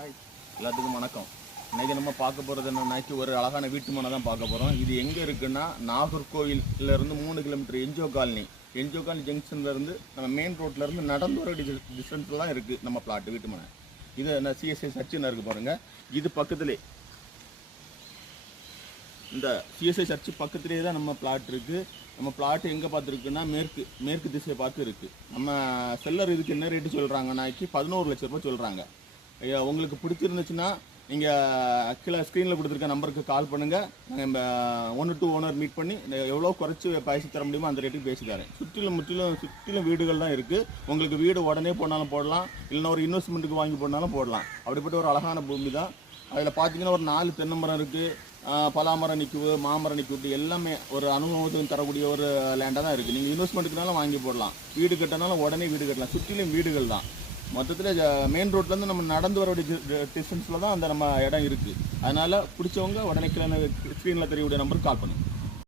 Hi, எல்லாத்துக்கும் வணக்கம். இன்றைக்கி நம்ம பார்க்க போகிறது என்னன்னாக்கி ஒரு அழகான வீட்டு மனை தான் பார்க்க போகிறோம். இது எங்கே இருக்குன்னா நாகர்கோவிலேருந்து 3 கிலோமீட்டர் என்ஜிஓ காலனி ஜங்ஷன்லேருந்து நம்ம மெயின் ரோட்லேருந்து நடந்து வர டிஸ்டன்ஸில் தான் இருக்குது நம்ம பிளாட் வீட்டு மனை. இது என்ன சிஎஸ்ஐ சர்ச்சுன்னு இருக்குது பாருங்கள். இது பக்கத்துலேயே இந்த சிஎஸ்ஐ சர்ச்சு பக்கத்துலேயே தான் நம்ம பிளாட் இருக்குது. நம்ம பிளாட் எங்கே பார்த்துருக்குன்னா மேற்கு திசையை பார்த்து இருக்குது. நம்ம செல்லர் இதுக்கு என்ன ரேட்டு சொல்கிறாங்கன்னாக்கி 11 லட்ச ரூபாய் சொல்கிறாங்க. உங்களுக்கு பிடிச்சிருந்துச்சுன்னா நீங்கள் கீழே ஸ்க்ரீனில் கொடுத்துருக்க நம்பருக்கு கால் பண்ணுங்கள். நாங்கள் 1 to 2 ஓனர் மீட் பண்ணி எவ்வளோ குறைச்சி பேசி தர முடியுமோ அந்த ரேட்டுக்கு பேசி தரேன். சுற்றிலும் வீடுகள் தான் இருக்குது. உங்களுக்கு வீடு உடனே போனாலும் போடலாம், இல்லைன்னா ஒரு இன்வெஸ்ட்மெண்ட்டுக்கு வாங்கி போடனாலும் போடலாம். அப்படிப்பட்ட ஒரு அழகான பூமி தான். அதில் பார்த்தீங்கன்னா ஒரு 4 தென்னை மரம் இருக்குது, பலாமரம் நிற்குது, மாமரம் நிற்குது, எல்லாமே ஒரு அனுபவத்துக்கு தரக்கூடிய ஒரு லேண்டாக தான் இருக்குது. நீங்கள் இன்வெஸ்ட்மெண்ட்டுக்குனாலும் வாங்கி போடலாம், வீடு கட்டினாலும் உடனே வீடு கட்டலாம். சுற்றிலும் வீடுகள் தான். மொத்தத்தில் மெயின் ரோட்லேருந்து நம்ம நடந்து வர டிஸ்டன்ஸில் தான் அந்த நம்ம இடம் இருக்குது. அதனால் பிடிச்சவங்க உடனே ஸ்க்ரீனில் தெரியக்கூடிய நம்பருக்கு கால் பண்ணுங்கள்.